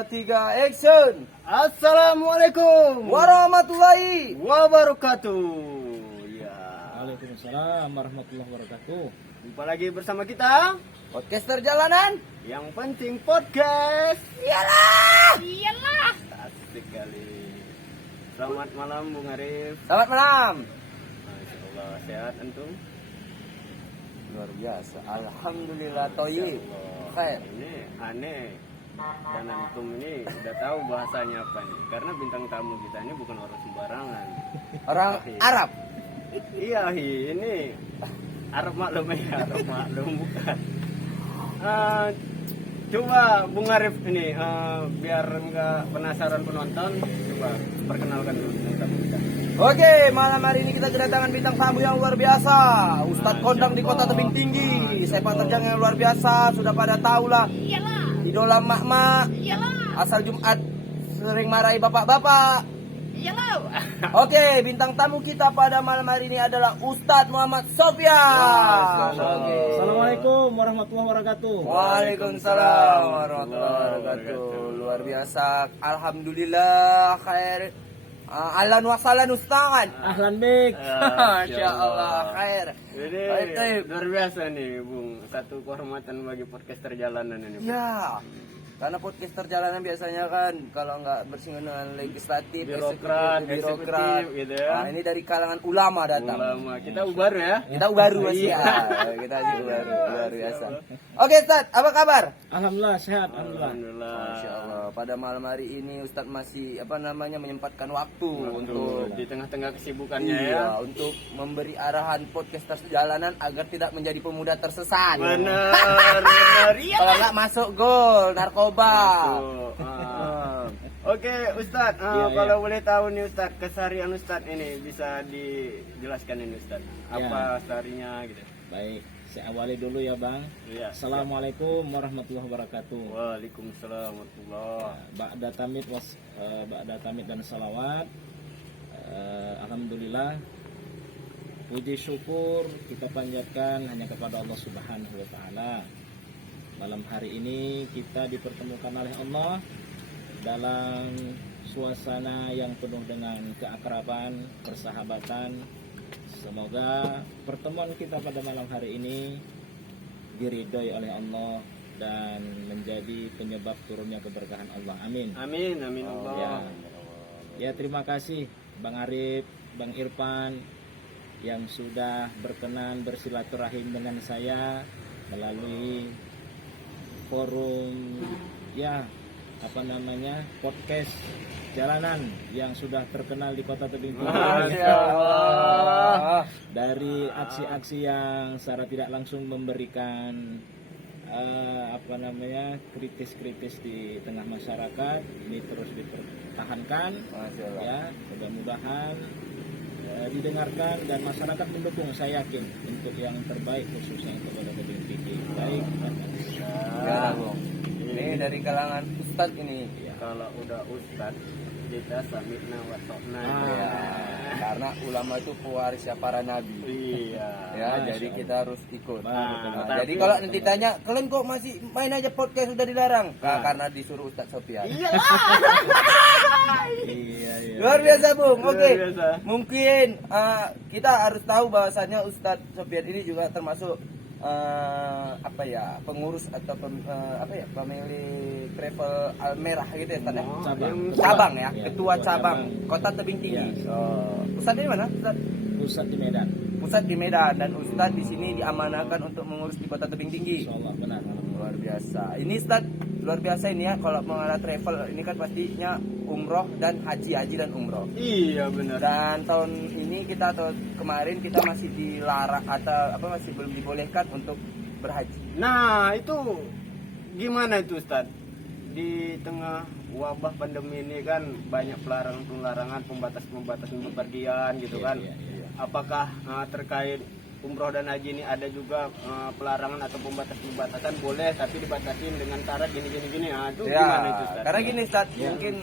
2, 3, action. Assalamualaikum Warahmatullahi. wabarakatuh. Ya, Waalaikumsalam warahmatullahi wabarakatuh. jumpa lagi bersama kita Podcaster jalanan. yang penting podcast. Iyalah. Asik kali. Selamat malam Bung Arif. Selamat malam. Masya Allah, sehat antum? Luar biasa. Alhamdulillah toyi. Masya Allah. Khair. Ini aneh. Dan antum ini udah tahu bahasanya apa nih? Karena bintang tamu kita ini bukan orang sembarangan. Orang Arab. Iya, ini Arab maklum ya, Arab maklum bukan. Coba Bung Arif ini biar nggak penasaran penonton, coba perkenalkan dulu bintang tamu kita. Oke, malam hari ini kita kedatangan bintang tamu yang luar biasa. Ustadz kondang di kota tebing tinggi. Sepak terjang yang luar biasa. Sudah pada tahu lah. Idola mak-mak. Asal Jumat sering marahi bapak-bapak. Oke, bintang tamu kita pada malam hari ini adalah Ustadz Muhammad Sofyan. Oke. Assalamualaikum warahmatullahi wabarakatuh. Waalaikumsalam warahmatullahi wabarakatuh. Luar biasa. Alhamdulillah khair. Ahlan wa sahlan Ustaz. Ahlan bik. Masya Allah khair. Ini Baik. luar biasa nih Bung, satu kehormatan bagi podcaster jalanan ini. Bung. Ya. Karena podcaster jalanan biasanya kan kalau nggak bersinggungan dengan legislatif, Birokrat, birokrat. eksekutif, gitu ya. Nah, ini dari kalangan ulama datang. Ulama, kita baru ya. Kita baru masih Iya. ya. Kita masih baru, luar biasa. Oke, Ustaz, apa kabar? Alhamdulillah sehat. Alhamdulillah. Alhamdulillah. Masya Allah. Pada malam hari ini Ustadz masih menyempatkan waktu untuk di tengah-tengah kesibukannya ya. iya, untuk memberi arahan podcaster jalanan agar tidak menjadi pemuda tersesat. Benar, benar. Iya. Kalau nggak masuk gol narkoba. Masuk. Oke, Ustadz, Iya, kalau boleh tahu nih Ustadz, keseharian Ustadz ini bisa dijelaskan ini Ustadz. Apa seharinya gitu. Baik, saya awali dulu ya Bang. Iya. Assalamualaikum warahmatullahi wabarakatuh. Waalaikumsalam warahmatullahi. Ba'da tamit dan salawat. Alhamdulillah. Puji syukur kita panjatkan hanya kepada Allah Subhanahu wa taala. Malam hari ini kita dipertemukan oleh Allah dalam suasana yang penuh dengan keakraban, persahabatan. Semoga pertemuan kita pada malam hari ini diridhoi oleh Allah dan menjadi penyebab turunnya keberkahan Allah. Amin. Amin, amin Allah. Ya, terima kasih Bang Arif, Bang Irfan yang sudah berkenan bersilaturahim dengan saya melalui forum podcast jalanan yang sudah terkenal di kota tebing tinggi. Masya Allah. Dari aksi-aksi yang secara tidak langsung memberikan kritis-kritis di tengah masyarakat ini terus dipertahankan. Masya Allah. Ya, mudah-mudahan didengarkan dan masyarakat mendukung, saya yakin untuk yang terbaik khususnya untuk kota tebing tinggi. Baik. Ya, Bung. Ini dari kalangan Ustadz ini. Kalau udah Ustadz, kita samikna wa ta'na. Ya, karena ulama itu pewarisnya para nabi. Iya. Ya, Masya jadi Allah. kita harus ikut. Nah, Jadi kalau nanti tanya, kalian kok masih main aja podcast sudah dilarang? Nah. Karena disuruh Ustadz Sofyan. Iya. Iya. Luar biasa, Bung. Luar Oke. biasa. Mungkin kita harus tahu bahwasannya Ustadz Sofyan ini juga termasuk pengurus atau pemilik travel Almerah gitu ya, Ustadz ya? Cabang ya, Ya, ketua ketua cabang cabang. Kota Tebing Tinggi. Ya. Pusat di mana? Pusat di Medan. Pusat di Medan, dan Ustadz di sini diamanahkan untuk mengurus di Kota Tebing Tinggi. Insyaallah benar. Luar biasa. Ini Ustadz luar biasa ini ya, kalau mengenai travel ini kan pastinya umroh dan haji dan umroh. Iya benar. Dan tahun ini kemarin kita masih dilarang atau masih belum dibolehkan untuk berhaji. Nah, itu gimana itu Ustaz? Di tengah wabah pandemi ini kan banyak pelarangan, pembatasan bepergian gitu kan. Iya. Apakah terkait umroh dan haji ini ada juga pelarangan atau pembatasan boleh tapi dibatasin dengan syarat gini. Nah, itu gimana itu Ustaz? Karena gini Ustaz, mungkin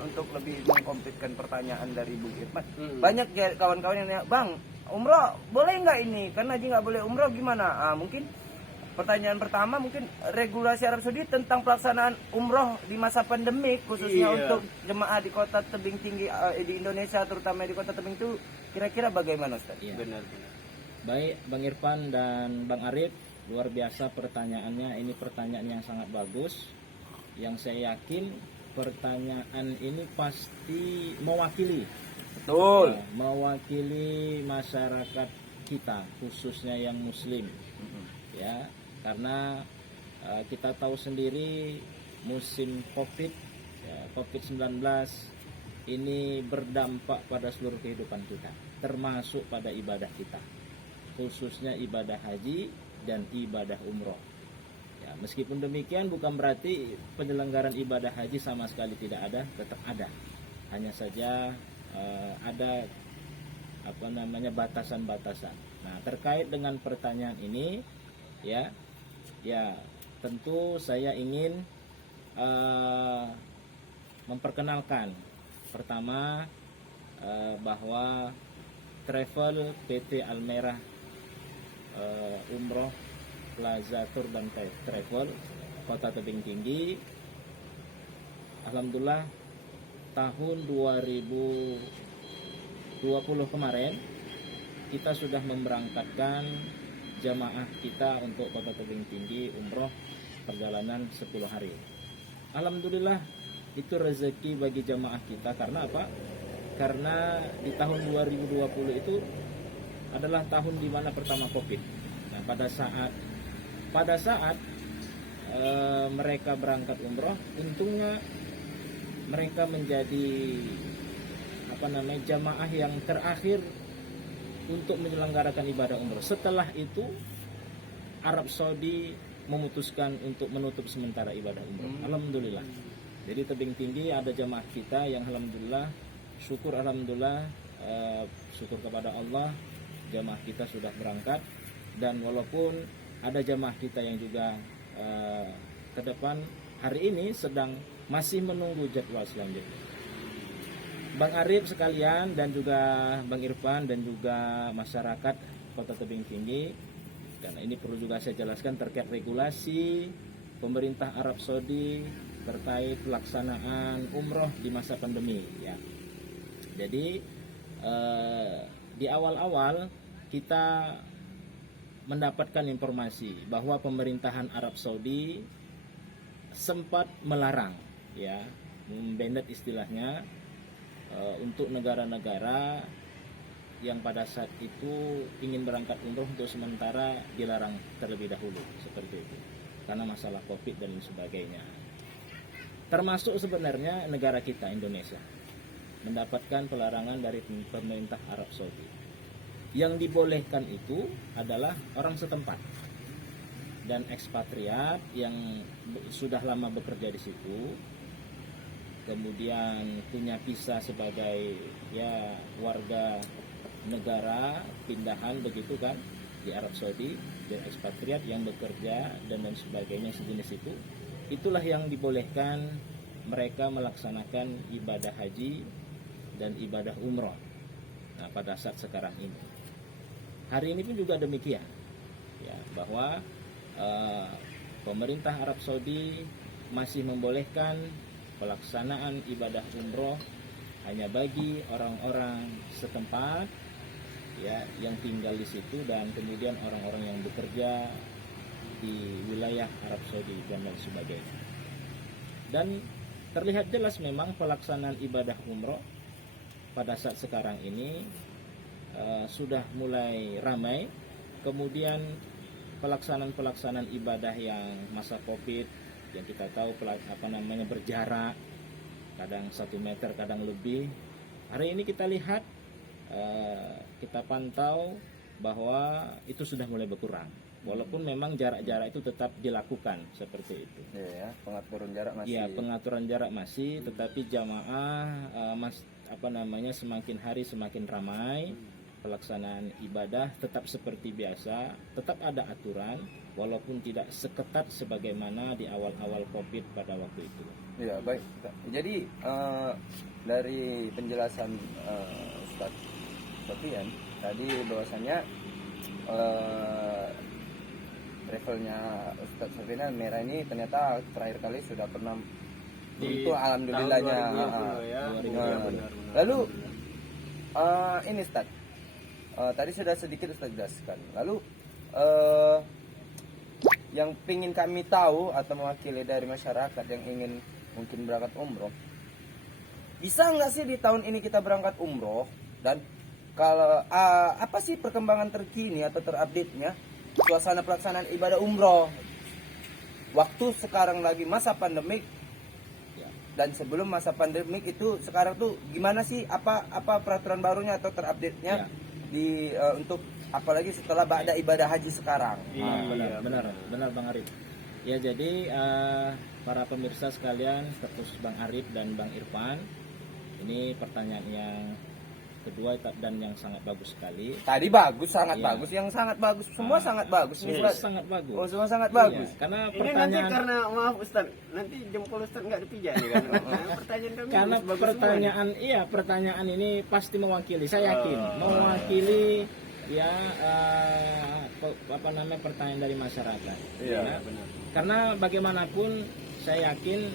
untuk lebih mengkompletkan pertanyaan dari Bung Irfan, banyak ya kawan-kawan yang nanya, Bang, umroh boleh nggak ini? Karena haji nggak boleh umroh gimana? Mungkin pertanyaan pertama mungkin regulasi Arab Saudi tentang pelaksanaan umroh di masa pandemi khususnya Iya. untuk jemaah di kota tebing tinggi di Indonesia terutama di kota tebing itu kira-kira bagaimana Ustaz? Iya. Benar. Baik Bang Irfan dan Bang Arif, luar biasa pertanyaannya. Ini pertanyaan yang sangat bagus, yang saya yakin pertanyaan ini pasti mewakili Betul. mewakili masyarakat kita, khususnya yang muslim, ya, karena kita tahu sendiri musim COVID, ya, COVID-19 ini berdampak pada seluruh kehidupan kita, termasuk pada ibadah kita, khususnya ibadah haji dan ibadah umroh. Ya, meskipun demikian bukan berarti penyelenggaraan ibadah haji sama sekali tidak ada, tetap ada. Hanya saja ada batasan-batasan. Nah, terkait dengan pertanyaan ini, ya tentu saya ingin memperkenalkan pertama bahwa travel PT Almerah Umroh Plaza Tour dan Travel Kota Tebing Tinggi, alhamdulillah tahun 2020 kemarin kita sudah memberangkatkan jamaah kita untuk Kota Tebing Tinggi umroh perjalanan 10 hari. Alhamdulillah itu rezeki bagi jamaah kita. Karena apa? Karena di tahun 2020 itu adalah tahun di mana pertama Covid. Nah, pada saat mereka berangkat umroh, untungnya mereka menjadi jamaah yang terakhir untuk menyelenggarakan ibadah umroh. Setelah itu Arab Saudi memutuskan untuk menutup sementara ibadah umroh. Alhamdulillah. Jadi tebing tinggi ada jamaah kita yang alhamdulillah, syukur kepada Allah, jamaah kita sudah berangkat. Dan walaupun ada jamaah kita yang juga ke depan hari ini sedang masih menunggu jadwal selanjutnya. Bang Arif sekalian dan juga Bang Irfan dan juga masyarakat Kota Tebing Tinggi, karena ini perlu juga saya jelaskan terkait regulasi pemerintah Arab Saudi terkait pelaksanaan umroh di masa pandemi, ya. Jadi di awal-awal kita mendapatkan informasi bahwa pemerintahan Arab Saudi sempat melarang, ya, membandet istilahnya, untuk negara-negara yang pada saat itu ingin berangkat umroh untuk sementara dilarang terlebih dahulu, seperti itu, karena masalah Covid dan sebagainya. Termasuk sebenarnya negara kita Indonesia mendapatkan pelarangan dari pemerintah Arab Saudi. Yang dibolehkan itu adalah orang setempat dan ekspatriat yang sudah lama bekerja di situ, kemudian punya visa sebagai warga negara pindahan begitu kan di Arab Saudi, dan ekspatriat yang bekerja dan lain sebagainya sejenis itu. Itulah yang dibolehkan mereka melaksanakan ibadah haji dan ibadah umroh. Nah, pada saat sekarang ini, hari ini pun juga demikian, ya, bahwa pemerintah Arab Saudi masih membolehkan pelaksanaan ibadah umroh hanya bagi orang-orang setempat, ya, yang tinggal di situ, dan kemudian orang-orang yang bekerja di wilayah Arab Saudi dan lain sebagainya. Dan terlihat jelas memang pelaksanaan ibadah umroh pada saat sekarang ini sudah mulai ramai. Kemudian pelaksanaan ibadah yang masa Covid yang kita tahu berjarak, kadang 1 meter, kadang lebih. Hari ini kita lihat, kita pantau bahwa itu sudah mulai berkurang. Walaupun memang jarak-jarak itu tetap dilakukan seperti itu. Ya, pengaturan jarak masih. Iya, pengaturan jarak masih, tetapi jamaah semakin hari semakin ramai. Pelaksanaan ibadah tetap seperti biasa, tetap ada aturan, walaupun tidak seketat sebagaimana di awal-awal Covid pada waktu itu. Ya, baik. Jadi dari penjelasan Ustadz Sofian tadi bahwasannya travelnya Ustadz Safina Merah ini ternyata terakhir kali sudah pernah Di itu alhamdulillahnya. tahun 2020 ya. Nah, Benar. lalu ini Ustadz, tadi sudah sedikit Ustadz jelaskan. Lalu yang ingin kami tahu atau mewakili dari masyarakat yang ingin mungkin berangkat umroh, bisa nggak sih di tahun ini kita berangkat umroh, dan kalau apa sih perkembangan terkini atau terupdate-nya suasana pelaksanaan ibadah umroh waktu sekarang lagi masa pandemik dan sebelum masa pandemik itu sekarang tuh gimana sih, apa peraturan barunya atau terupdate-nya di untuk apalagi setelah ba'da ibadah haji sekarang. Iya, benar Bang Arif. Ya, jadi para pemirsa sekalian, terkhusus Bang Arif dan Bang Irfan, ini pertanyaan yang kedua dan yang sangat bagus sekali. Tadi bagus, sangat Iya. bagus, yang sangat bagus, semua sangat bagus. Ini Semua sangat bagus. Oh, semua sangat Iya, bagus. karena Ini nanti pertanyaan karena maaf Ustaz, nanti jempol Ustaz nggak dipijak nih kan. Nah, pertanyaan kami karena bagus-bagus pertanyaan pertanyaan ini pasti mewakili, saya yakin mewakili ya pertanyaan dari masyarakat. Iya, Ya. benar. Karena bagaimanapun saya yakin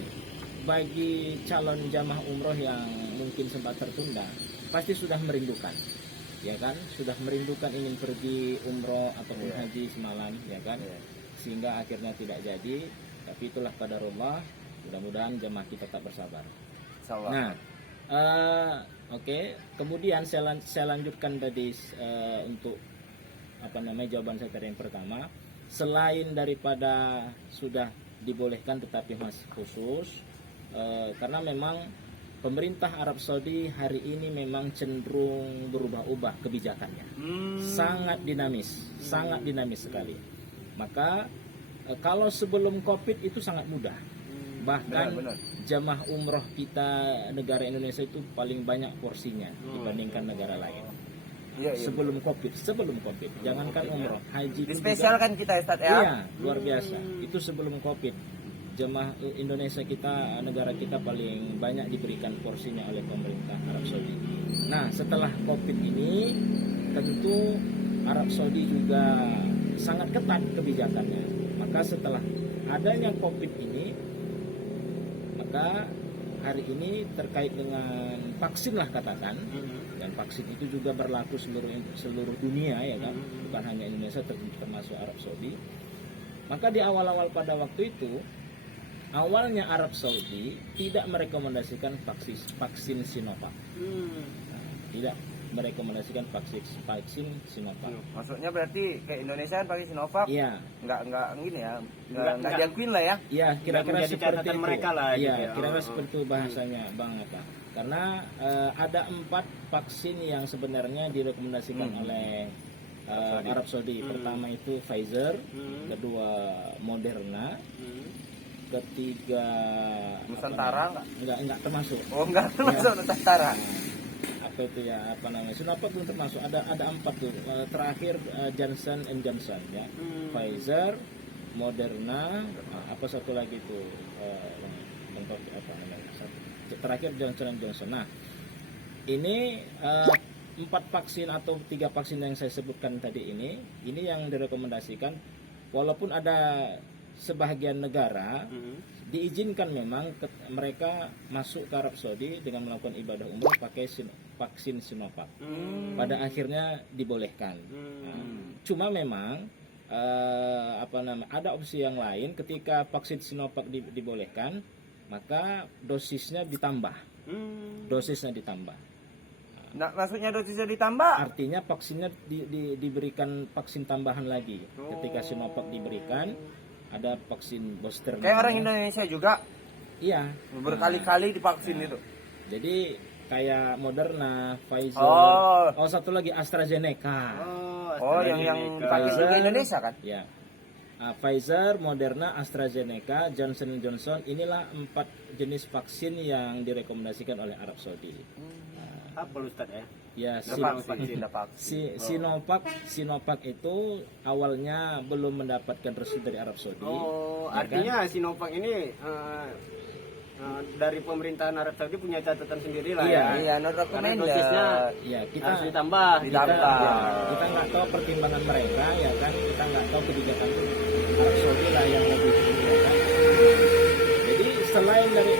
bagi calon jamaah umroh yang mungkin sempat tertunda pasti sudah merindukan, ya kan, sudah merindukan ingin pergi umroh ataupun haji semalam, ya kan, sehingga akhirnya tidak jadi. Tapi itulah qadarullah, mudah-mudahan jamaah kita tetap bersabar. Insyaallah. Nah, oke. Kemudian saya lanjutkan tadi untuk jawaban saya tadi yang pertama. Selain daripada sudah dibolehkan tetapi masih khusus, karena memang pemerintah Arab Saudi hari ini memang cenderung berubah-ubah kebijakannya, sangat dinamis sekali. Maka kalau sebelum COVID itu sangat mudah. Bahkan Benar. jamaah umroh kita negara Indonesia itu paling banyak porsinya dibandingkan negara lain. Iya. Sebelum COVID, jangankan umroh, haji pun Dispesialkan kita Ustaz ya. iya, luar biasa. Itu sebelum COVID. Jemaah Indonesia kita, negara kita paling banyak diberikan porsinya oleh pemerintah Arab Saudi. Nah, setelah COVID ini tentu Arab Saudi juga sangat ketat kebijakannya. Maka setelah adanya COVID ini, maka hari ini terkait dengan vaksin lah katakan, dan vaksin itu juga berlaku seluruh dunia, ya kan, bukan hanya Indonesia, termasuk Arab Saudi. Maka di awal-awal pada waktu itu, awalnya Arab Saudi tidak merekomendasikan vaksin Sinovac, tidak merekomendasikan vaksin Sinovac. Maksudnya berarti kayak Indonesia kan pakai Sinovac. Iya, Enggak gini ya. Enggak. Enggak diakuin lah ya. iya, kira-kira menjadi seperti catatan itu. mereka lah, Iya, gitu ya. kira-kira seperti itu bahasanya, Bang Ata. Karena ada 4 vaksin yang sebenarnya direkomendasikan oleh Arab Saudi. Pertama itu Pfizer, kedua Moderna, ketiga Nusantara enggak termasuk. Oh, enggak termasuk Nusantara. Apa itu ya, Sinovac belum termasuk. Ada 4 tuh. Terakhir Johnson & Johnson ya. Pfizer, Moderna, apa satu lagi itu terakhir Johnson & Johnson. Nah, ini 4 vaksin atau 3 vaksin yang saya sebutkan tadi ini yang direkomendasikan, walaupun ada sebahagian negara diizinkan memang mereka masuk ke Arab Saudi dengan melakukan ibadah umroh pakai vaksin Sinovac. Pada akhirnya dibolehkan. Cuma memang ada opsi yang lain. Ketika vaksin Sinovac dibolehkan, maka dosisnya ditambah. Nah, maksudnya dosisnya ditambah. Artinya vaksinnya diberikan vaksin tambahan lagi. Ketika Sinovac diberikan, ada vaksin booster. Kayak orang Indonesia juga Iya. berkali-kali divaksin itu. Jadi kayak Moderna, Pfizer, satu lagi AstraZeneca. Yang dipakai juga Indonesia kan? Ya. Pfizer, Moderna, AstraZeneca, Johnson & Johnson, inilah 4 jenis vaksin yang direkomendasikan oleh Arab Saudi. Apa Ustaz ya? Ya, Sinovac itu awalnya belum mendapatkan restu dari Arab Saudi. Artinya Sinovac ini dari pemerintahan Arab Saudi punya catatan sendiri lah ya. Iya, not Karena recommended. dosisnya Kita harus ditambah. Ditambah. kita nggak tahu pertimbangan mereka, ya kan, kita nggak tahu kebijakan Saudi lah yang lebih diuntungkan. Jadi selain dari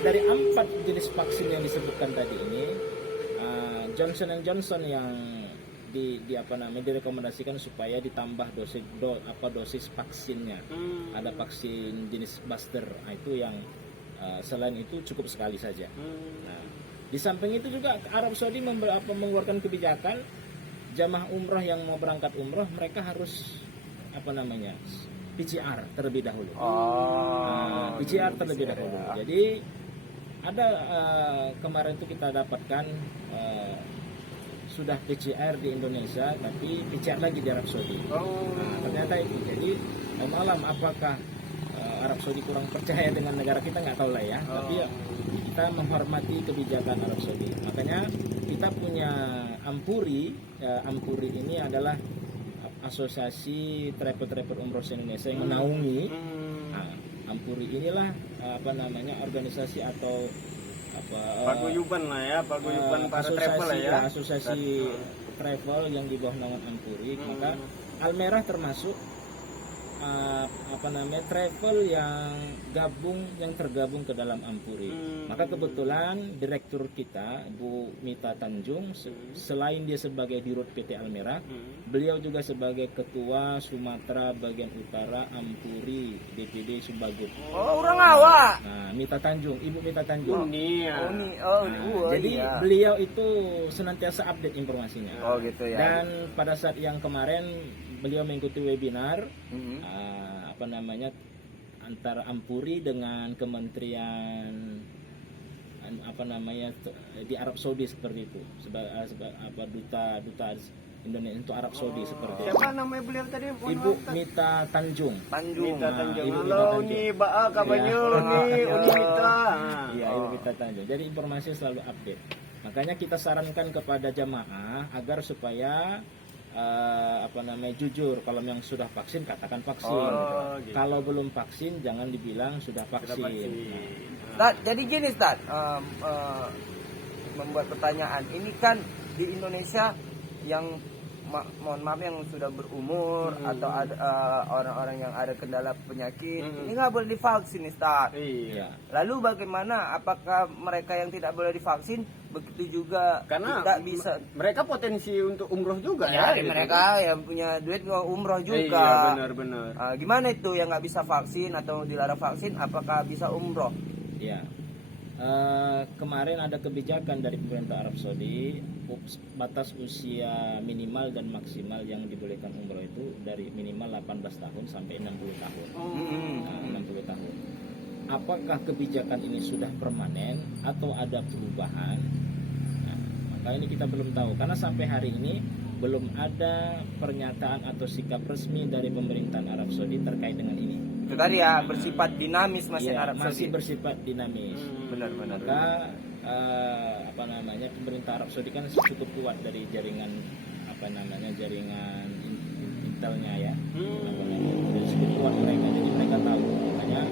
dari 4 jenis vaksin yang disebutkan tadi ini, Johnson Johnson yang direkomendasikan supaya ditambah dosis vaksinnya. Ada vaksin jenis booster, itu yang selain itu cukup sekali saja. Nah, di samping itu juga Arab Saudi mengeluarkan kebijakan jamaah umroh yang mau berangkat umroh mereka harus PCR terlebih dahulu. PCR terlebih dahulu. Jadi ada kemarin itu kita dapatkan sudah PCR di Indonesia, tapi PCR lagi di Arab Saudi. Nah, ternyata itu. Jadi malam apakah Arab Saudi kurang percaya dengan negara kita, nggak tahu lah ya. Tapi ya, kita menghormati kebijakan Arab Saudi. Makanya kita punya Ampuri. Ampuri ini adalah asosiasi travel umroh Indonesia yang menaungi. Nah, Ampuri inilah organisasi atau paguyuban lah ya, paguyuban para travel lah ya. Asosiasi travel yang di bawah naungan Ampuri. Maka Almerah termasuk travel yang tergabung ke dalam Ampuri. Maka kebetulan direktur kita Bu Mita Tanjung, selain dia sebagai dirut PT Almerah, beliau juga sebagai ketua Sumatera bagian utara Ampuri DPD Subagub. Orang awak. Nah, Mita Tanjung, Ibu Mita Tanjung. Jadi iya. beliau itu senantiasa update informasinya. Gitu ya. Dan pada saat yang kemarin beliau mengikuti webinar antara Ampuri dengan kementerian di Arab Saudi seperti itu, duta Indonesia untuk Arab Saudi seperti itu. Siapa namanya beliau tadi? Ibu Mita Tanjung. Mita Tanjung. Ibu Mita Halo, Tanjung. nih Ba'a kabarnya nih, Mita. Iya, Ibu Mita Tanjung. Jadi informasi selalu update. Makanya kita sarankan kepada jamaah agar supaya jujur. Kalau yang sudah vaksin katakan vaksin. Gitu. Kalau belum vaksin jangan dibilang sudah vaksin. Jadi gini Ustaz, membuat pertanyaan. Ini kan di Indonesia yang mohon maaf yang sudah berumur atau ada orang-orang yang ada kendala penyakit, ini nggak boleh divaksin Ustaz. Iya. Lalu bagaimana? Apakah mereka yang tidak boleh divaksin begitu juga Karena tidak bisa? mereka potensi untuk umroh juga Ya, gitu. mereka yang punya duit mau umroh juga. Iya, benar-benar. Gimana itu yang nggak bisa vaksin atau dilarang vaksin? Apakah bisa umroh? Ya. Kemarin ada kebijakan dari pemerintah Arab Saudi, batas usia minimal dan maksimal yang dibolehkan umroh itu dari minimal 18 tahun sampai 60 tahun. 60 tahun. Apakah kebijakan ini sudah permanen atau ada perubahan? Nah, maka ini kita belum tahu karena sampai hari ini belum ada pernyataan atau sikap resmi dari pemerintahan Arab Saudi terkait dengan ini. Itu tadi ya, bersifat dinamis masih Arab Saudi. Masih bersifat dinamis. Benar-benar. Maka pemerintah Arab Saudi kan cukup kuat dari jaringan jaringan intelnya ya. Jadi cukup kuat mereka, jadi mereka tahu. Makanya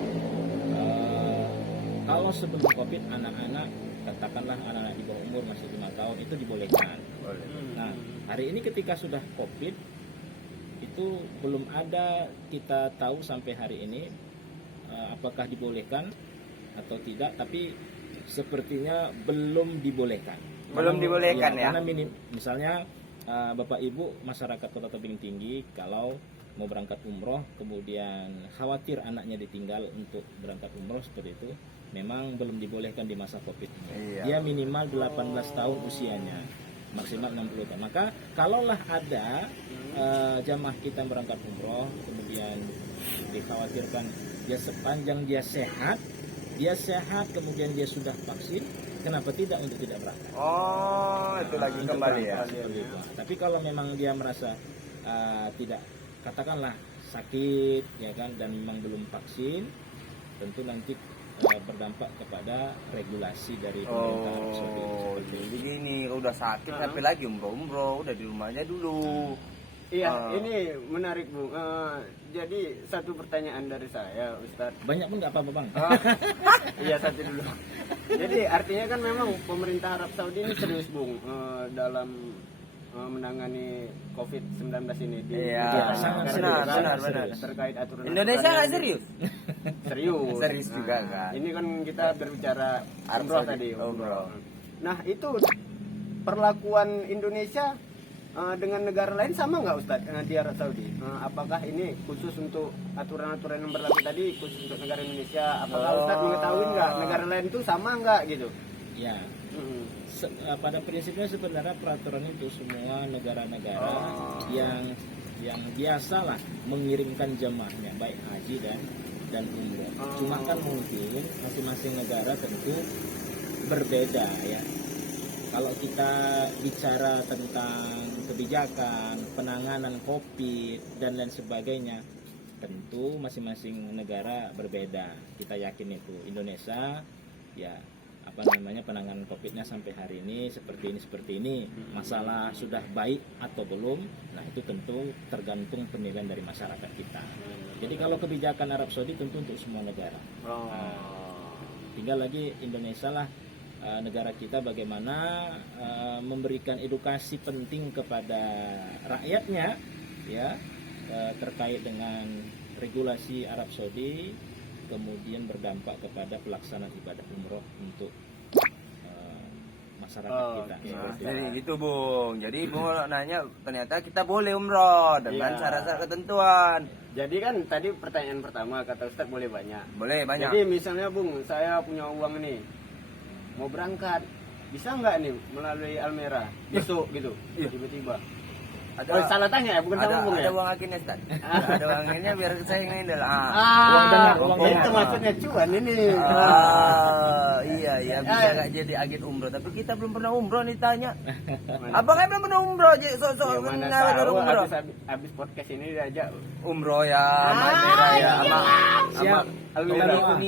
kalau sebelum Covid anak-anak, katakanlah anak-anak di bawah umur masih 5 tahun itu dibolehkan. Nah, hari ini ketika sudah Covid itu belum ada kita tahu sampai hari ini apakah dibolehkan atau tidak, tapi sepertinya belum dibolehkan. Belum dibolehkan ya. Karena misalnya Bapak Ibu masyarakat Kota Tebing Tinggi kalau mau berangkat umroh kemudian khawatir anaknya ditinggal untuk berangkat umroh seperti itu, memang belum dibolehkan di masa Covid ini. Iya. Dia minimal 18 tahun usianya, maksimal 60 tahun. Maka kalaulah ada jamaah kita yang berangkat umroh kemudian dikhawatirkan dia sepanjang dia sehat kemudian dia sudah vaksin, kenapa tidak untuk tidak berangkat? Itu lagi kembali ya. Tapi kalau memang dia merasa tidak, katakanlah sakit ya kan, dan memang belum vaksin, tentu nanti berdampak kepada regulasi dari pemerintah Arab Saudi. Jadi gini, udah sakit tapi lagi umroh udah di rumahnya dulu. Iya, ini menarik Bung. Jadi satu pertanyaan dari saya, Ustadz. Banyak pun nggak apa-apa Bang. Iya, satu dulu. Jadi artinya kan memang pemerintah Arab Saudi ini serius Bung dalam menangani COVID-19 ini di Iya, negara sangat negara serius, kita serius. terkait aturan Indonesia nggak serius? serius. Serius juga, kan? Ini kan kita berbicara Arab umroh Saudi. tadi. Umroh. Nah itu perlakuan Indonesia dengan negara lain sama nggak Ustadz di Arab Saudi? Apakah ini khusus untuk aturan-aturan yang berlaku tadi khusus untuk negara Indonesia? Apakah Ustadz mengetahui nggak negara lain itu sama nggak gitu? Ya, pada prinsipnya sebenarnya peraturan itu semua negara-negara yang biasalah mengirimkan jemaahnya baik haji dan umroh. Cuma kan mungkin masing-masing negara tentu berbeda ya. Kalau kita bicara tentang kebijakan, penanganan COVID dan lain sebagainya, tentu masing-masing negara berbeda. Kita yakin itu. Indonesia ya penanganan COVID-nya sampai hari ini seperti ini. Masalah sudah baik atau belum? Nah, itu tentu tergantung penilaian dari masyarakat kita. Jadi kalau kebijakan Arab Saudi tentu untuk semua negara. Tinggal lagi Indonesia lah, negara kita bagaimana memberikan edukasi penting kepada rakyatnya ya terkait dengan regulasi Arab Saudi, kemudian berdampak kepada pelaksanaan ibadah umroh untuk masyarakat kita. Jadi gitu Bung. Jadi Bung nanya ternyata kita boleh umroh dengan Iya. syarat-syarat ketentuan. Jadi kan tadi pertanyaan pertama kata Ustadz boleh banyak. Boleh banyak. Jadi misalnya Bung, saya punya uang nih, mau berangkat, bisa nggak nih melalui Almera besok gitu? Tiba-tiba. Salah tanya ya, bukan sama Bung ya? Ada uang akinnya Ustaz. Ada uang akinnya biar saya yang ini lah. Uang dengar, uang itu dengar. maksudnya cuan ini. Iya bisa nggak jadi agen umroh, tapi kita belum pernah umroh nih tanya. Abang belum pernah umroh, sok Ya, mana benar tahu umroh. habis podcast ini diajak Umroh ya, Almera ya, Siap. Almera.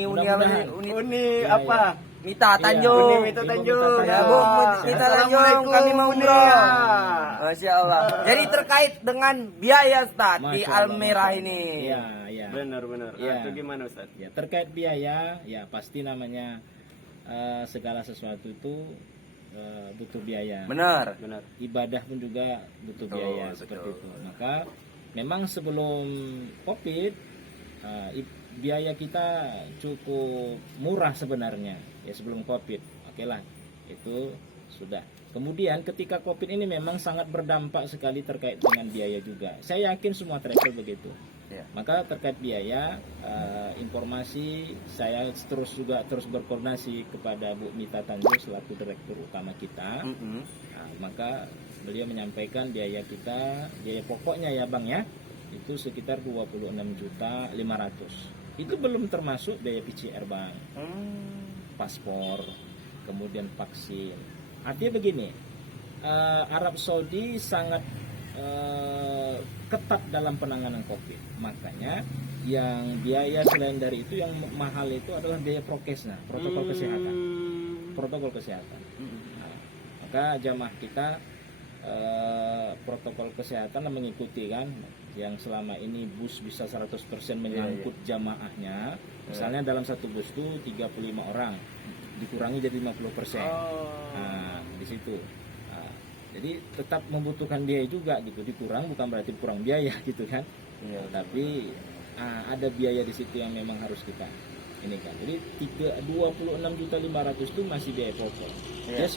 Uni apa? Mita Tanjung. Uni Mita Tanjung. Ya Bung, Mita Tanjung, kami mau Uni, umroh. ya. Masya Allah. Jadi terkait dengan biaya Ustaz di Masya Allah, Almera Masya ini. Allah. Ya. Benar. Iya. Itu gimana Ustaz? Ya, terkait biaya, ya pasti namanya segala sesuatu itu butuh biaya. Benar. Ibadah pun juga butuh biaya seperti itu. Maka memang sebelum COVID biaya kita cukup murah sebenarnya ya sebelum COVID. Oke lah, itu sudah. Kemudian ketika COVID ini memang sangat berdampak sekali terkait dengan biaya juga. Saya yakin semua travel begitu. Ya. Maka terkait biaya, informasi saya terus berkoordinasi kepada Bu Mita Tanjung selaku direktur utama kita. Nah, maka beliau menyampaikan biaya pokoknya ya Bang ya, itu sekitar 26.500.000. Itu belum termasuk biaya PCR Bang, paspor, kemudian vaksin. Artinya begini, Arab Saudi sangat ketat dalam penanganan COVID. Makanya yang biaya selain dari itu yang mahal itu adalah biaya prokesnya, protokol kesehatan. Nah, maka jamaah kita protokol kesehatan mengikuti kan, yang selama ini bus bisa 100% menyangkut jamaahnya. Misalnya dalam satu bus itu 35 orang, dikurangi jadi 50%. Nah, di situ. Jadi tetap membutuhkan biaya juga gitu, dikurang bukan berarti kurang biaya gitu kan. Tapi ada biaya di situ yang memang harus kita ini kan. Jadi 26.500.000 itu masih biaya pokok.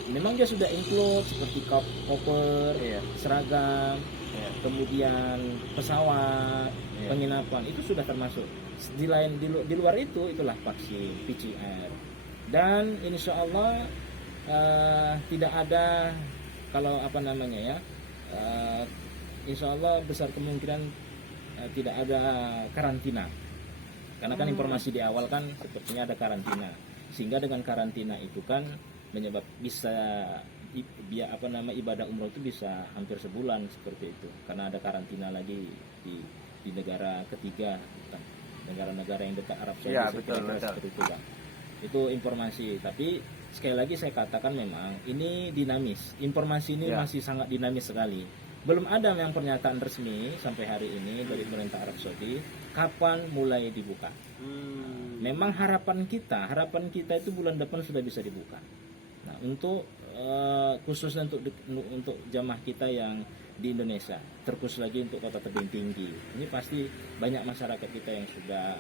Memang dia sudah include seperti koper, seragam, kemudian pesawat, penginapan itu sudah termasuk. Di luar itu itulah vaksin, PCR. Dan insya Allah tidak ada kalau insya Allah besar kemungkinan tidak ada karantina, karena kan informasi di awal kan sepertinya ada karantina, sehingga dengan karantina itu kan bisa ibadah umroh itu bisa hampir sebulan seperti itu, karena ada karantina lagi di negara ketiga, negara-negara yang dekat Arab Saudi. Betul. Seperti itu Bang. Itu informasi, tapi sekali lagi saya katakan memang ini dinamis. Informasi ini masih sangat dinamis sekali. Belum ada yang pernyataan resmi sampai hari ini dari pemerintah Arab Saudi kapan mulai dibuka. Memang harapan kita itu bulan depan sudah bisa dibuka. Nah, untuk khususnya untuk jamaah kita yang di Indonesia, terkhusus lagi untuk Kota Tebing Tinggi. Ini pasti banyak masyarakat kita yang sudah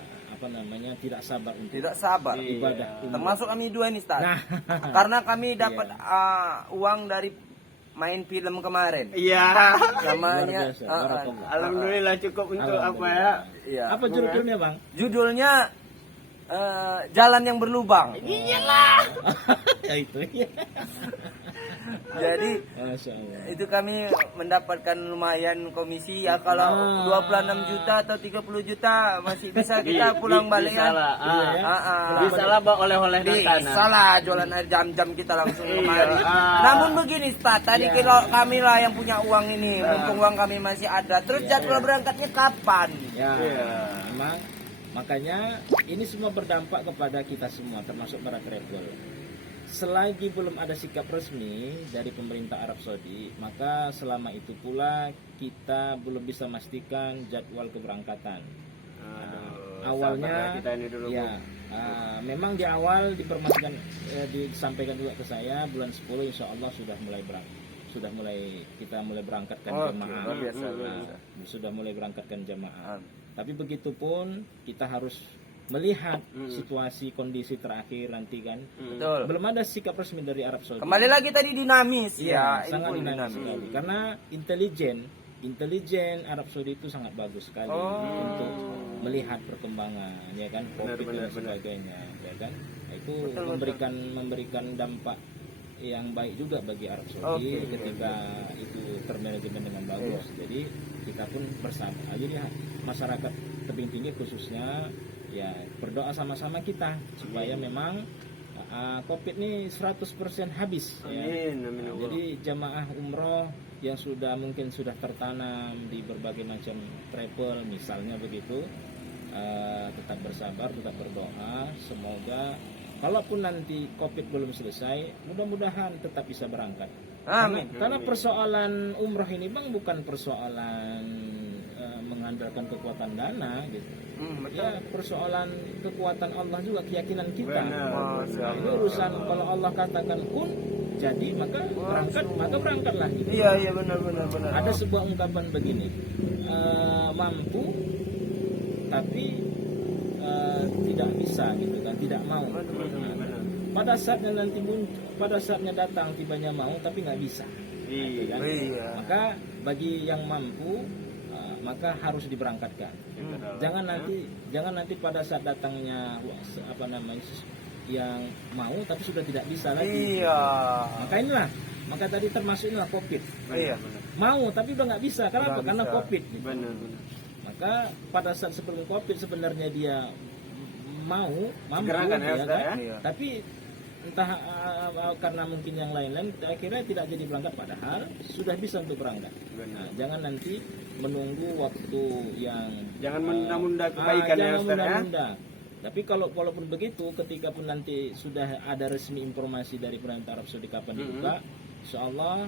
tidak sabar untuk Tidak sabar. ibadah umroh. Termasuk kami dua ini, Ustaz. Nah, Karena kami dapat uang dari main film kemarin. Iya. Namanya Luar biasa, barakallah. Alhamdulillah cukup untuk apa ya? Alhamdulillah. iya. Apa judul filmnya, Bang? Judulnya Jalan yang Berlubang. Ya itu. Jadi Masya Allah. itu kami mendapatkan lumayan komisi ya, kalau 26 juta atau 30 juta masih bisa kita pulang balik bisa ya. lah. Iya, ya. Bisa lah bawa oleh-oleh dari sana. Salah jualan air jam-jam kita langsung Iya. kemari. Namun begini, Ustaz, tadi Iya. kalau kami lah yang punya uang ini, mumpung uang kami masih ada. Terus jadwal berangkatnya kapan? Ya, Iya. memang makanya ini semua berdampak kepada kita semua, termasuk para travel. Selagi belum ada sikap resmi dari pemerintah Arab Saudi, maka selama itu pula kita belum bisa memastikan jadwal keberangkatan. Awalnya, sabarlah kita ini dulu, ya, memang di awal disampaikan juga ke saya bulan 10 insya Allah kita mulai berangkatkan jemaah. luar biasa, luar Nah, biasa. sudah mulai berangkatkan jemaah. Tapi begitupun kita harus melihat situasi kondisi terakhir nanti kan. Betul. Belum ada sikap resmi dari Arab Saudi. Kembali lagi tadi dinamis Iya, ya, ini sangat pun dinamis sekali. Karena intelijen Arab Saudi itu sangat bagus sekali untuk melihat perkembangan, ya kan, COVID dan sebagainya, ya kan. Nah, itu memberikan dampak yang baik juga bagi Arab Saudi ketika itu termanajemen dengan bagus. Jadi kita pun bersama. Jadi masyarakat Tebing Tinggi khususnya ya berdoa sama-sama kita supaya memang COVID ini 100% habis. Amin, Ya. amin, Allah. Jadi jamaah umroh yang mungkin sudah tertanam di berbagai macam travel misalnya begitu, tetap bersabar, tetap berdoa, semoga kalaupun nanti COVID belum selesai, mudah-mudahan tetap bisa berangkat. Amin. Karena persoalan umroh ini Bang bukan persoalan mengandalkan kekuatan dana gitu. Ya persoalan kekuatan Allah juga, keyakinan kita. Benar. Nah, ini urusan kalau Allah katakan kun jadi maka berangkatlah gitu. Iya benar. Ada sebuah ungkapan begini, mampu tapi tidak bisa gitu kan, tidak mau. Pada saatnya datang tibanya mau tapi nggak bisa. Gitu kan? Iya. Maka bagi yang mampu maka harus diberangkatkan. Jangan nanti pada saat datangnya yang mau tapi sudah tidak bisa lagi. Iya. Maka tadi termasuk inilah COVID. Iya. Mau tapi udah nggak bisa. Kenapa? Nggak Karena bisa. COVID. Gitu. Benar. Maka pada saat sebelum COVID sebenarnya dia mampu Segerakan ya, ya Ustaz, kan? ya? Iya. Tapi entah karena mungkin yang lain-lain akhirnya tidak jadi berangkat, padahal sudah bisa untuk berangkat. Nah, jangan nanti menunggu waktu yang Jangan menunda-nunda kebaikan ya, jangan Ustaz, ya? menunda-nunda. Tapi walaupun begitu, ketika pun nanti sudah ada resmi informasi dari pemerintah Arab Saudi kapan dibuka, insyaallah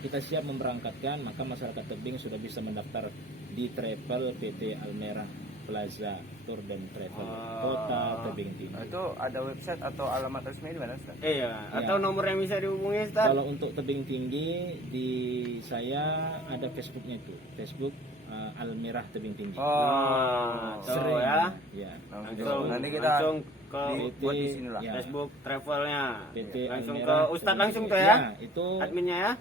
kita siap memberangkatkan, maka masyarakat Tebing sudah bisa mendaftar di travel PT Almerah Plaza Tour dan Travel Kota Tebing Tinggi. Itu ada website atau alamat resmi di mana, Ustaz? Iya, atau nomor yang bisa dihubungi, Ustaz? Kalau untuk Tebing Tinggi di saya ada Facebooknya itu, Facebook Almerah Tebing Tinggi. Sering ya. Ya. Nanti kita langsung ke buat di sini lah. Ya. Facebook travelnya. PT Langsung ke Almerah Ustaz Tebing langsung Tinggi. tuh ya? Itu Adminnya ya?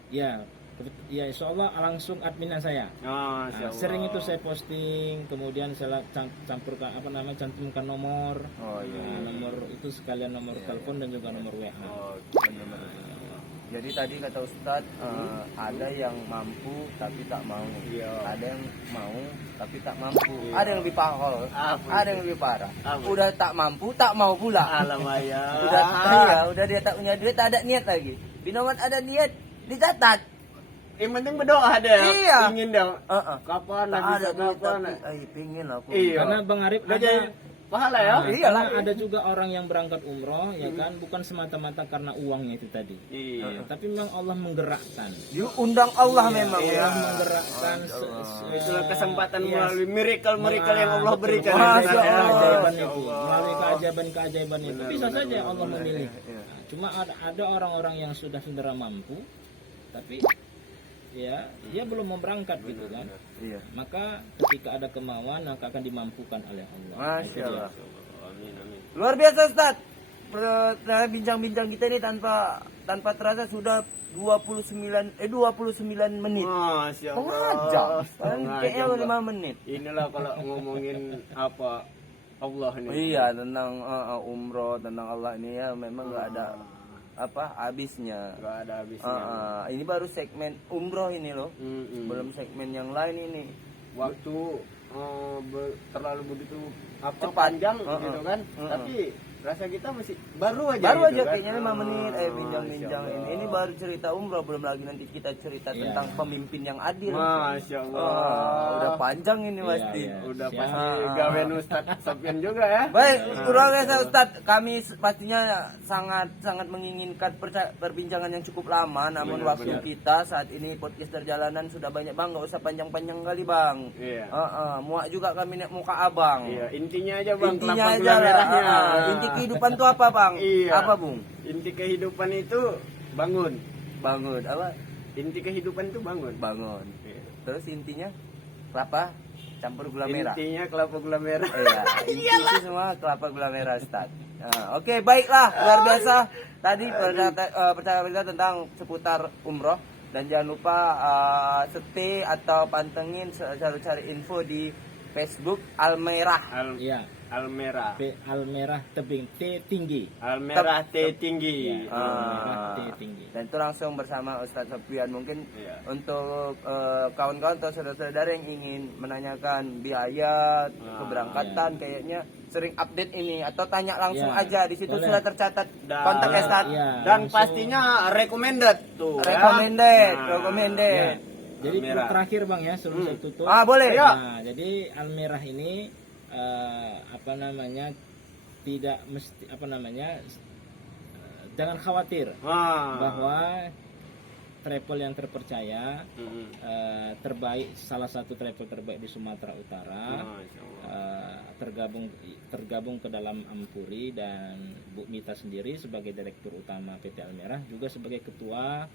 ya insyaallah langsung adminnya saya. Oh, Nah, sering itu saya posting, kemudian saya campurkan cantumkan nomor. Nomor itu sekalian nomor telepon dan juga nomor WA. Benar. Jadi tadi kata Ustadz ada yang mampu tapi tak mau. Ada yang mau tapi tak mampu. Ada yang lebih parah. Ada yang lebih parah. Udah tak mampu, tak mau pula. Alamak ya. Udah dia tak punya duit, tak ada niat lagi. Binoman ada niat, dicatat. Yang penting berdoa deh. Iya. Ingin dong. Kapan Tak bisa ada duit kapan? tapi pingin aku. Iya. Karena Bang Arif Udah jadi pahala ya? Karena ada juga orang yang berangkat umroh ya kan, bukan semata-mata karena uangnya itu tadi. Iya. Tapi memang Allah menggerakkan. Undang Allah memang ya. Allah menggerakkan Itulah kesempatan melalui miracle yang Allah berikan. Masya Allah. Keajaiban itu, melalui keajaiban itu bisa saja Allah memilih. Cuma ada orang-orang yang sudah saudara mampu, tapi ya dia belum mau berangkat gitu kan. Iya. Maka ketika ada kemauan maka akan dimampukan oleh Allah. Itu Masya dia. Allah. Amin, amin. Luar biasa Ustaz. Bincang-bincang kita ini tanpa terasa sudah 29 menit. Masya Setengah Allah. jam. Setengah Kayaknya jam, 5 Pak. menit. Inilah kalau ngomongin apa Allah ini. Iya, tentang umroh, tentang Allah ini ya memang nggak ada habisnya. Gak ada habisnya. Ini baru segmen umroh ini loh. Mm-mm. Belum segmen yang lain ini. Waktu terlalu begitu Cepat. panjang Uh-uh. gitu kan. Uh-uh. Tapi rasa kita masih baru aja Baru gitu aja kan. kayaknya 5 menit bincang-bincang Masya ini. Allah. Ini baru cerita umroh, belum lagi nanti kita cerita Iya. tentang pemimpin yang adil. Masya Allah. Udah panjang ini Iya, pasti. iya. Udah Siap. pasti gawen Ustadz Sofyan juga ya. Baik, luar biasa Ustadz. Kami pastinya sangat menginginkan perbincangan yang cukup lama. Namun Benar, waktu benar. kita saat ini podcast perjalanan sudah banyak bang. Gak usah panjang-panjang kali bang. Iya. Muak juga kami naik muka abang. Iya, intinya aja Bang, Intinya kelapa aja gula lah. merahnya. Inti kehidupan tuh apa bang? Iya. Apa bung? Inti kehidupan itu bangun. Bangun. Apa? Inti kehidupan itu bangun. Bangun. Iya. Terus intinya kelapa campur gula merah. Intinya kelapa gula merah. Iya, inti semua kelapa gula merah Ustaz. Oke, baiklah, luar biasa. Tadi percakapan kita tentang seputar umroh dan jangan lupa stay atau pantengin cari info di Facebook Almerah. Iya. Almerah. Almerah tebing T tinggi. Almerah T tinggi. Iya, Almerah T tinggi. Dan itu langsung bersama Ustadz Sofyan. Mungkin Iya. untuk kawan-kawan atau saudara-saudara yang ingin menanyakan biaya keberangkatan, kayaknya sering update ini atau tanya langsung Iya, aja di situ boleh. sudah tercatat Dan- kontak Ustadz. Iya, Dan langsung. pastinya recommended tuh. ya. Recommended, Nah, recommended. Ya. Jadi Almerah. terakhir bang ya sebelum saya tutup. Boleh. Ayo. Nah, jadi Almerah ini tidak mesti jangan khawatir Wah. bahwa travel yang terpercaya Mm-mm. salah satu travel terbaik di Sumatera Utara Masya Allah. tergabung ke dalam Ampuri, dan Bu Mita sendiri sebagai Direktur Utama PT Almerah juga sebagai Ketua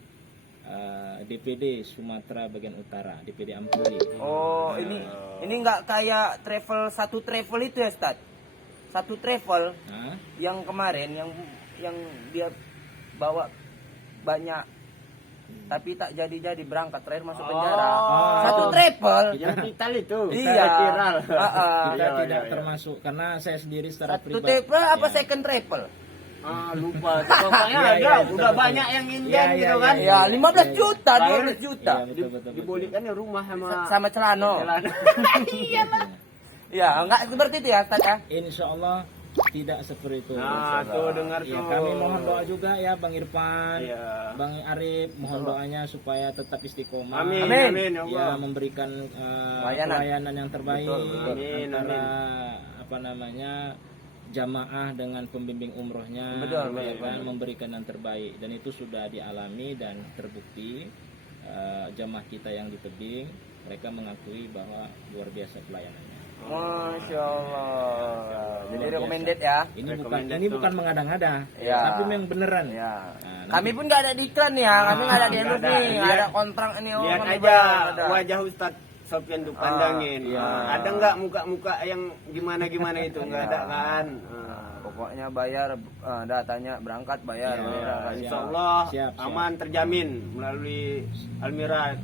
DPD Sumatera bagian Utara, DPD Ampuri. Oh, ini nggak kayak satu travel itu ya Ustadz. Satu travel Hah? yang kemarin yang dia bawa banyak tapi tak jadi berangkat, terakhir masuk penjara. Oh. Satu travel. Yang vital itu. Iya. Viral. Ah, ah. Kita Iya, tidak iya. termasuk karena saya sendiri secara Satu pribadi. travel apa Ya. second travel? Lupa. Pokoknya Iya, ada. iya, Udah betul, banyak betul. yang Iya, inden iya, gitu kan. iya, Ya, 15 juta, Iya. 12 juta. Iya, betul. Dibolikannya rumah sama Sama celano. celana. Ya, enggak seperti itu ya, Ustaz ya. Insya Allah tidak seperti itu. Nah, tuh dengar Ya, tuh. kami mohon doa juga ya Bang Irfan, Iya. Bang Arif, mohon doanya supaya tetap istiqomah. Amin. Amin. Amin. Ya Ya, Allah. memberikan Layanan. pelayanan yang terbaik Betul. Amin, antara jamaah dengan pembimbing umrohnya, Betul, ya betul, kan, betul. memberikan yang terbaik, dan itu sudah dialami dan terbukti. Jamaah kita yang di tebing, mereka mengakui bahwa luar biasa pelayanannya. Masya Allah. Jadi Luar recommended biasa. ya. Ini bukan mengada-ngada, Ya. tapi memang beneran. Ya. Nah, Kami pun nggak ada di iklan ya, kami nggak ada di nggak endorse ada. nih, nggak Lihat- ada kontrak ini. Lihat kami aja bayar, ada. wajah Ustadz Sofyan tuh pandangin. iya. Ada nggak muka-muka yang gimana-gimana itu? Nggak ada kan? Pokoknya bayar, datanya berangkat bayar. Iya, bayar. iya. Insya Allah Siap. aman terjamin melalui Almirah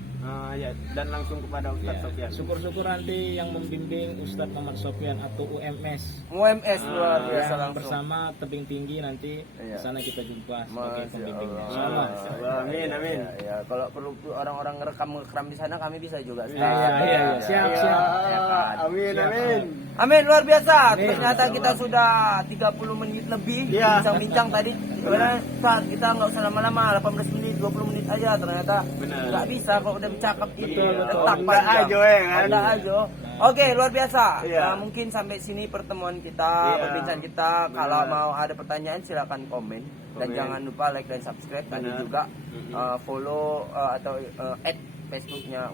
ya, dan langsung kepada Ya, Ustadz Sofyan. syukur-syukur nanti yang membimbing Ustadz Muhammad Sofyan atau UMS UMS luar biasa yang langsung. bersama tebing tinggi nanti Iya. di sana kita jumpa sebagai Masya pembimbingnya. Allah. Insyaallah. Amin, amin. Ya, kalau perlu orang-orang ngerekam di sana kami bisa juga. Iya, iya, siap, Ya, siap. Ya kan? Amin, Siap. amin. Amin, luar biasa. Amin. Ternyata kita sudah 30 menit lebih Iya. bincang-bincang tadi. Sebenarnya Ustaz, kita nggak usah lama-lama, 18 menit, 20 menit aja. Ternyata Benar. nggak bisa kalau udah bercakap itu. Betul, betul. Tetap Anda panjang. aja kan. Anda aja. Oke, luar biasa. Iya. Nah, mungkin sampai sini pertemuan kita, Iya. perbincangan kita. Benar. Kalau mau ada pertanyaan silakan komen. Dan Komen. jangan lupa like dan subscribe. Dan Benar. juga Mm-mm. follow atau add Facebooknya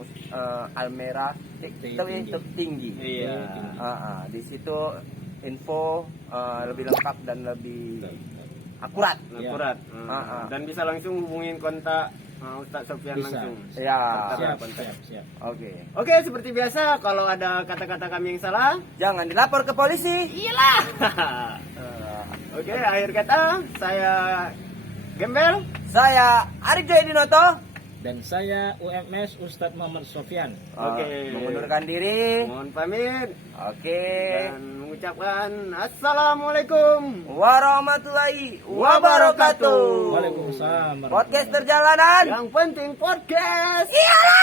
Almerah Tinggi. Iya. Di situ info lebih lengkap dan lebih akurat. akurat. Dan bisa langsung hubungin kontak Ustadz Sofyan Bisa. langsung. Ya. Siap, Kontak. siap. Oke. Oke, seperti biasa kalau ada kata-kata kami yang salah, Jangan dilapor ke polisi. oke, akhir kata saya Gembel. Saya Arif Dinoto. Dan saya UMS Ustadz Muhammad Sofyan. Oke. Mengundurkan diri. Mohon pamit Oke. dan mengucapkan assalamualaikum. Warahmatullahi wabarakatuh. Waalaikumsalam. Podcast perjalanan. Yang penting podcast. Iyalah.